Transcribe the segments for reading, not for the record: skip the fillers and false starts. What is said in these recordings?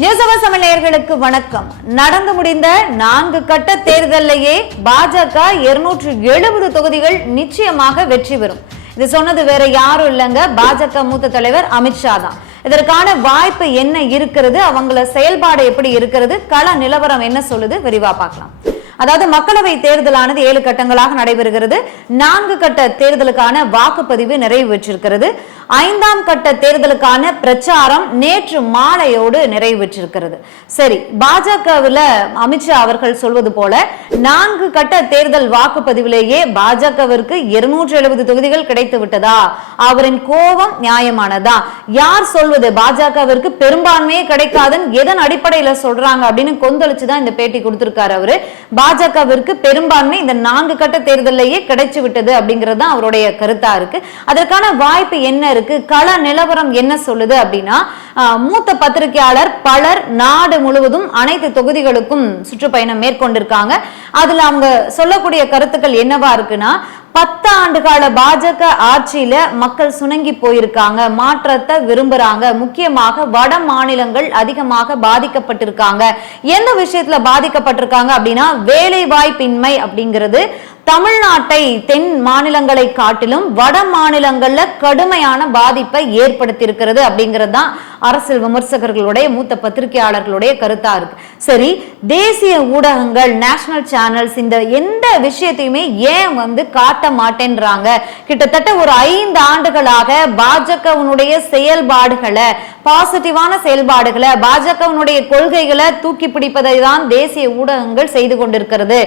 நேயர்களுக்கு வணக்கம். நடந்து முடிந்த 4 கட்ட தேர்தலிலேயே பாஜக 270 தொகுதிகள் நிச்சயமாக வெற்றி பெறும். இது சொன்னது வேற யாரும் இல்லைங்க, பாஜக மூத்த தலைவர் அமித்ஷா தான். இதற்கான வாய்ப்பு என்ன இருக்கிறது, அவங்கள செயல்பாடு எப்படி இருக்கிறது, கள நிலவரம் என்ன சொல்லுது, விரிவா பார்க்கலாம். அதாவது மக்களவை தேர்தலானது 7 கட்டங்களாக நடைபெறுகிறது. 4 கட்ட தேர்தலுக்கான வாக்குப்பதிவு நிறைவு பெற்றிருக்கிறது. 5ஆம் கட்ட தேர்தலுக்கான பிரச்சாரம் நேற்று மாலையோடு நிறைவு பெற்றிருக்கிறது. சரி, பாஜகவில் அமித்ஷா அவர்கள் சொல்வது போல 4 கட்ட தேர்தல் வாக்குப்பதிவிலேயே பாஜகவிற்கு 270 தொகுதிகள் கிடைத்து விட்டதா? அவரின் கோபம் நியாயமானதா? யார் சொல்வது பாஜகவிற்கு பெரும்பான்மையே கிடைக்காதுன்னு எதன் அடிப்படையில சொல்றாங்க அப்படின்னு கொந்தளிச்சுதான் இந்த பேட்டி கொடுத்திருக்காரு அவரு. பாஜகவிற்கு பெரும்பான்மை இந்த 4 கட்ட தேர்தலையே கிடைச்சு விட்டது அப்படிங்கிறது தான் அவருடைய கருத்தா இருக்கு. அதற்கான வாய்ப்பு என்ன இருக்கு, கள நிலவரம் என்ன சொல்லுது அப்படின்னா, மூத்த பத்திரிகையாளர் பலர் நாடு முழுவதும் அனைத்து தொகுதிகளுக்கும் சுற்றுப்பயணம் மேற்கொண்டிருக்காங்க. அதுல அவங்க சொல்லக்கூடிய கருத்துக்கள் என்னவா இருக்குன்னா, 10 ஆண்டு கால பாஜக ஆட்சியில மக்கள் சுணங்கி போயிருக்காங்க, மாற்றத்தை விரும்புறாங்க. முக்கியமாக வட மாநிலங்கள் அதிகமாக பாதிக்கப்பட்டிருக்காங்க. எந்த விஷயத்துல பாதிக்கப்பட்டிருக்காங்க அப்படின்னா, வேலை வாய்ப்பின்மை அப்படிங்கிறது தமிழ்நாட்டை தென் மாநிலங்களை காட்டிலும் வட மாநிலங்கள்ல கடுமையான பாதிப்பை ஏற்படுத்தி இருக்கிறது அப்படிங்கிறது தான் அரசியல் விமர்சகர்களுடைய மூத்த பத்திரிகையாளர்களுடைய கருத்தா இருக்கு. சரி, தேசிய ஊடகங்கள் நேஷனல் சேனல்ஸ் இந்த எந்த விஷயத்தையுமே ஏன் காட்ட மாட்டேன்றாங்க? கிட்டத்தட்ட ஒரு 5 ஆண்டுகளாக பாஜகவினுடைய செயல்பாடுகளை, பாசிட்டிவான செயல்பாடுகளை, பாஜகவினுடைய கொள்கைகளை தூக்கி பிடிப்பதை தான் தேசிய ஊடகங்கள் செய்து கொண்டிருக்கிறது.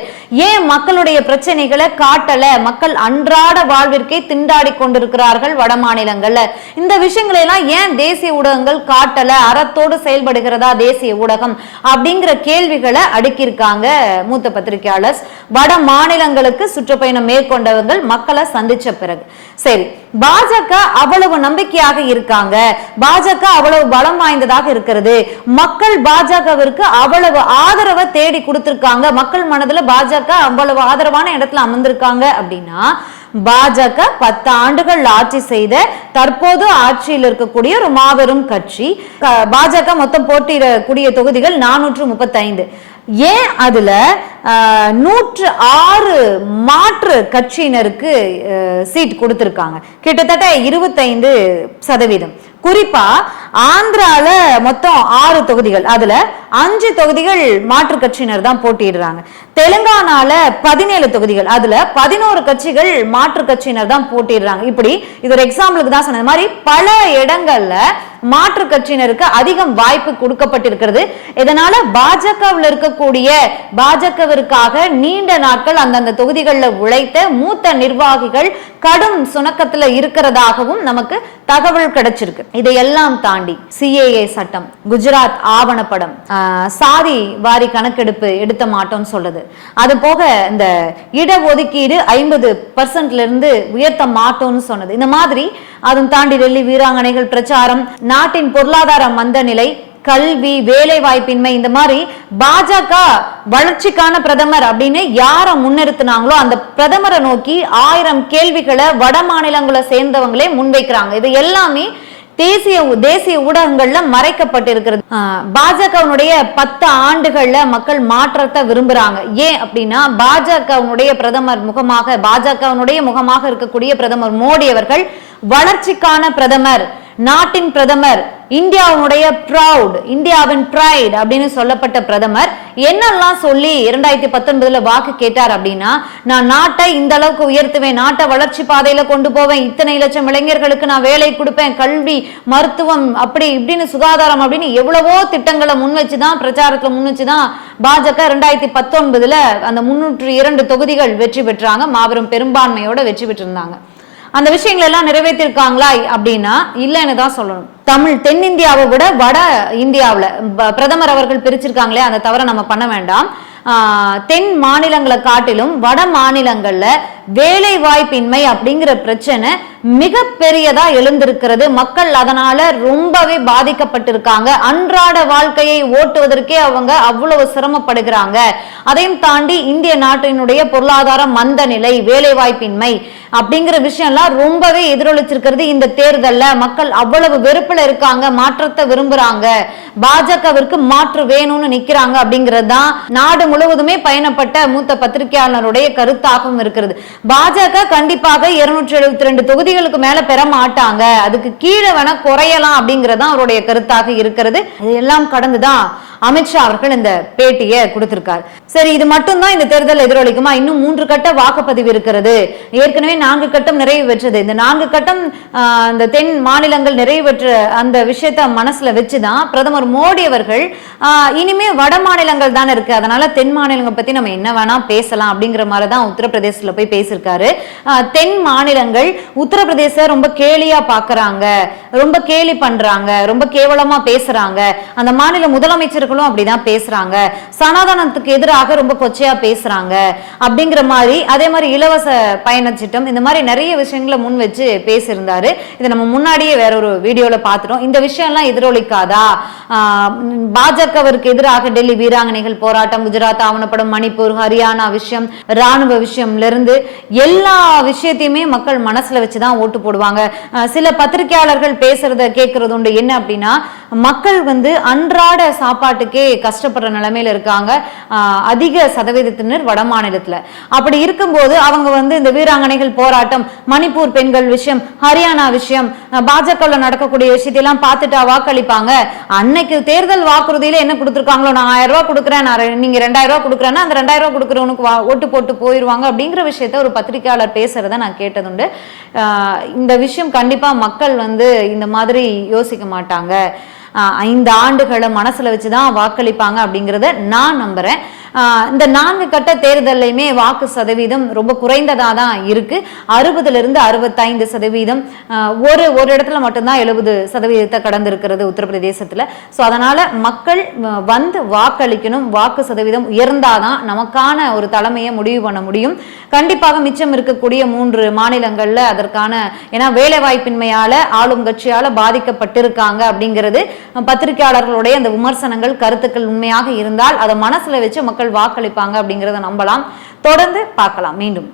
ஏன் மக்களுடைய பிரச்சனைகளை காட்டல? மக்கள் அன்றாட வாழ்விற்கே திண்டாடி கொண்டிருக்கிறார்கள் வட மாநிலங்கள்ல. இந்த விஷயங்களை எல்லாம் ஏன் தேசிய ஊடகங்கள் காட்டல? அறத்தோடு செயல்படுகிறதா தேசிய ஊடகம் அப்படிங்கிற கேள்விகளை அடுக்கியிருக்காங்க மூத்த பத்திரிகையாளர். வட மாநிலங்களுக்கு சுற்றுப்பயணம் மேற்கொண்டவர்கள் மக்களை சந்திச்ச பிறகு. சரி, பாஜக அவ்வளவு நம்பிக்கையாக இருக்காங்க, பாஜக அவ்வளவு பலம் வாய்ந்ததாக இருக்கிறது, மக்கள் பாஜகவிற்கு அவ்வளவு ஆதரவை தேடி கொடுத்திருக்காங்க, மக்கள் மனதுல பாஜக அவ்வளவு ஆதரவான இடத்துல அமர்ந்திருக்காங்க அப்படின்னா, பாஜக 10 ஆண்டுகள் ஆட்சி செய்த தற்போது ஆட்சியில் இருக்கக்கூடிய ஒரு மாபெரும் கட்சி. பாஜக மொத்தம் போட்டியிடக்கூடிய தொகுதிகள் 435. ஏன் அதுல 106 மாற்று கட்சியினருக்கு சீட் கொடுத்திருக்காங்க, கிட்டத்தட்ட 25%. குறிப்பா ஆந்திரால மொத்தம் 6 தொகுதிகள், அதுல 5 தொகுதிகள் மாற்று கட்சியினர் தான் போட்டியிடுறாங்க. தெலுங்கானால 17 தொகுதிகள், அதுல 11 கட்சிகள் மாற்று கட்சியினர் தான் போட்டியிடுறாங்க. இப்படி இது ஒரு எக்ஸாம்பிளுக்கு தான் சொன்ன மாதிரி பல இடங்கள்ல மாற்று கட்சியினருக்கு அதிகம் வாய்ப்பு கொடுக்கப்பட்டிருக்கிறது. இதனால பாஜகவில் இருக்கக்கூடிய பாஜகவிற்காக நீண்ட நாட்கள் அந்தந்த தொகுதிகளில் உழைத்த மூத்த நிர்வாகிகள் கடும் சுணக்கத்துல இருக்கிறதாகவும் நமக்கு தகவல் கிடைச்சிருக்கு. இதையெல்லாம் தாண்டி CAA சட்டம், குஜராத் ஆவணப்படம், சாதி வாரி கணக்கெடுப்பு எடுத்த மாட்டோம்னு சொல்லுது. அது போக இந்த இடஒதுக்கீடு 50% இருந்து உயர்த்த மாட்டோம்னு சொன்னது. இந்த மாதிரி அதுவும் தாண்டி டெல்லி வீராங்கனைகள் பிரச்சாரம், நாட்டின் பொருளாதார மந்த நிலை, கல்வி, வேலை வாய்ப்பின்மை, இந்த மாதிரி பாஜக வளர்ச்சிக்கான பிரதமர் அப்படின்னு யார முன்னிறுத்தினாங்களோ அந்த பிரதமரை நோக்கி 1000 கேள்விகளை வட மாநிலங்களை சேர்ந்தவங்களே முன்வைக்கிறாங்க. இது எல்லாமே தேசிய ஊடகங்கள்ல மறைக்கப்பட்டிருக்கிறது. பாஜகவுடைய 10 ஆண்டுகள்ல மக்கள் மாற்றத்தை விரும்புறாங்க. ஏன் அப்படின்னா, பாஜகவுடைய பிரதமர் முகமாக, பாஜகவுடைய முகமாக இருக்கக்கூடிய பிரதமர் மோடி அவர்கள் வளர்ச்சிக்கான பிரதமர், நாட்டின் பிரதமர், இந்தியாவுடைய ப்ரௌட், இந்தியாவின் பிரைட் அப்படின்னு சொல்லப்பட்ட பிரதமர் என்னெல்லாம் சொல்லி 2019 வாக்கு கேட்டார் அப்படின்னா, நான் நாட்டை இந்த அளவுக்கு உயர்த்துவேன், நாட்டை வளர்ச்சி பாதையில கொண்டு போவேன், இத்தனை லட்சம் இளைஞர்களுக்கு நான் வேலை கொடுப்பேன், கல்வி, மருத்துவம், அப்படி இப்படின்னு சுகாதாரம் அப்படின்னு எவ்வளவோ திட்டங்களை முன்வச்சுதான், பிரச்சாரத்துல முன்வச்சுதான் பாஜக 2019 அந்த 302 தொகுதிகள் வெற்றி பெற்றாங்க, மாபெரும் பெரும்பான்மையோட வெற்றி பெற்றிருந்தாங்க. அந்த விஷயங்கள் எல்லாம் நிறைவேற்றிருக்காங்களா அப்படின்னா இல்லைன்னு தான் சொல்லணும். தென்னிந்தியாவை விட வட இந்தியாவில் பிரதமர் அவர்கள் பிரிச்சிருக்காங்களே, அந்த தவிர நம்ம பண்ண வேண்டாம். தென் மாநிலங்களை காட்டிலும் வட மாநிலங்கள்ல வேலை வாய்ப்பின்மை அப்படிங்கிற பிரச்சனை மிக பெரியதா எழுந்திருக்கிறது. மக்கள் அதனால ரொம்பவே பாதிக்கப்பட்டிருக்காங்க. அன்றாட வாழ்க்கையை ஓட்டுவதற்கே அவங்க அவ்வளவு சிரமப்படுகிறாங்க. அதையும் தாண்டி இந்திய நாட்டினுடைய பொருளாதார மந்த நிலை, வேலை வாய்ப்பின்மை, அப்படிங்கிற விஷயம் எல்லாம் ரொம்பவே எதிரொலிச்சிருக்கிறது. இந்த தேர்தல்ல மக்கள் அவ்வளவு வெறுப்புல இருக்காங்க, மாற்றத்தை விரும்புறாங்க, பாஜகவிற்கு மாற்று வேணும்னு நிக்கிறாங்க அப்படிங்கிறது தான் நாடு முழுவதுமே பயணப்பட்ட மூத்த பத்திரிகையாளருடைய கருத்தாகவும் இருக்கிறது. பாஜக கண்டிப்பாக 272 தொகுதிகளுக்கு மேல பெற மாட்டாங்க, அதுக்கு கீழே வேணா குறையலாம் அப்படிங்கிறது அவருடைய கருத்தாக இருக்கிறது. இதெல்லாம் கடந்துதான் அமித்ஷா அவர்கள் இந்த பேட்டியை கொடுத்திருக்கார். சரி, இது மட்டும்தான் இந்த தேர்தல் எதிரொலிக்குமா? இன்னும் 3 கட்ட வாக்குப்பதிவு இருக்கிறது. ஏற்கனவே 4 கட்டம் நிறைவு பெற்றது. இந்த 4 கட்டம் இந்த தென் மாநிலங்கள் நிறைவு பெற்ற அந்த விஷயத்த மனசுல வச்சுதான் பிரதமர் மோடி அவர்கள் இனிமே வட மாநிலங்கள் தானே இருக்கு, அதனால தென் மாநிலங்கள் பத்தி நம்ம என்ன வேணா பேசலாம் அப்படிங்கிற மாதிரிதான் உத்தரப்பிரதேசத்துல போய் பேசியிருக்காரு. தென் மாநிலங்கள் உத்தரப்பிரதேச ரொம்ப கேலியா பாக்குறாங்க, ரொம்ப கேலி பண்றாங்க, ரொம்ப கேவலமா பேசுறாங்க. அந்த மாநில முதலமைச்சர்களும் அப்படிதான் பேசுறாங்க, சனாதனத்துக்கு எதிராக ரொம்ப கொச்சையா பேசுறாங்க அப்படிங்கிற மாதிரி. அதே மாதிரி இலவச பயணச்சீட்டம், இந்த மாதிரி நிறைய விஷயங்களை முன் வச்சு பேசியிருந்தாரு. இதை நம்ம முன்னாடியே வேற ஒரு வீடியோல பார்த்துட்டோம். இந்த விஷயம் எல்லாம் எதிரொலிக்காதா? பாஜகவிற்கு எதிராக டெல்லி வீராங்கனைகள் போராட்டம், குஜராத் ஆவணப்படம், மணிப்பூர், ஹரியானா விஷயம், ராணுவ விஷயம்ல இருந்து எல்லா விஷயத்தையுமே மக்கள் மனசுல வச்சுதான் ஓட்டு போடுவாங்க. சில பத்திரிகையாளர்கள் பேசுறத கேட்கறது உண்டு. என்ன அப்படின்னா, மக்கள் அன்றாட சாப்பாட்டுக்கே கஷ்டப்படுற நிலைமையில இருக்காங்க, அதிக சதவீதத்தினர் வட மாநிலத்துல. அப்படி இருக்கும்போது அவங்க இந்த வீராங்கனைகள் போராட்டம், மணிப்பூர் பெண்கள் விஷயம், ஹரியானா விஷயம், பாஜக நடக்கக்கூடிய விஷயத்தையெல்லாம் பார்த்துட்டா வாக்களிப்பாங்க? அன்னைக்கு தேர்தல் வாக்குறுதியில என்ன கொடுத்துருக்காங்களோ, நான் 1000 ரூபாய் கொடுக்குறேன், நீங்க 2000 ரூபாய் கொடுக்குறேன்னா அந்த 2000 ரூபாய் கொடுக்குறவனுக்கு ஓட்டு போட்டு போயிருவாங்க அப்படிங்கிற விஷயத்த ஒரு பத்திரிகையாளர் பேசுறத நான் கேட்டதுண்டு. இந்த விஷயம் கண்டிப்பா மக்கள் இந்த மாதிரி யோசிக்க மாட்டாங்க, 5 ஆண்டுகளை மனசுல வச்சுதான் வாக்களிப்பாங்க அப்படிங்கறத நான் நம்புறேன். இந்த 4 கட்ட தேர்தலையுமே வாக்கு சதவீதம் ரொம்ப குறைந்ததா தான் இருக்கு. 60% 65%. ஒரு இடத்துல மட்டும்தான் 70% கடந்து இருக்கிறது உத்தரப்பிரதேசத்துல. சோ அதனால மக்கள் வாக்களிக்கணும். வாக்கு சதவீதம் உயர்ந்தாதான் நமக்கான ஒரு தலைமையை முடிவு பண்ண முடியும். கண்டிப்பாக மிச்சம் இருக்கக்கூடிய 3 மாநிலங்கள்ல அதற்கான, ஏன்னா வேலை வாய்ப்பின்மையால ஆளும் கட்சியால பாதிக்கப்பட்டிருக்காங்க அப்படிங்கிறது பத்திரிகையாளர்களுடைய அந்த விமர்சனங்கள், கருத்துக்கள் உண்மையாக இருந்தால் அதை மனசுல வச்சு மக்கள் வாக்களிப்பாங்க அப்படிங்கறத நம்பலாம். தொடர்ந்து பார்க்கலாம் மீண்டும்.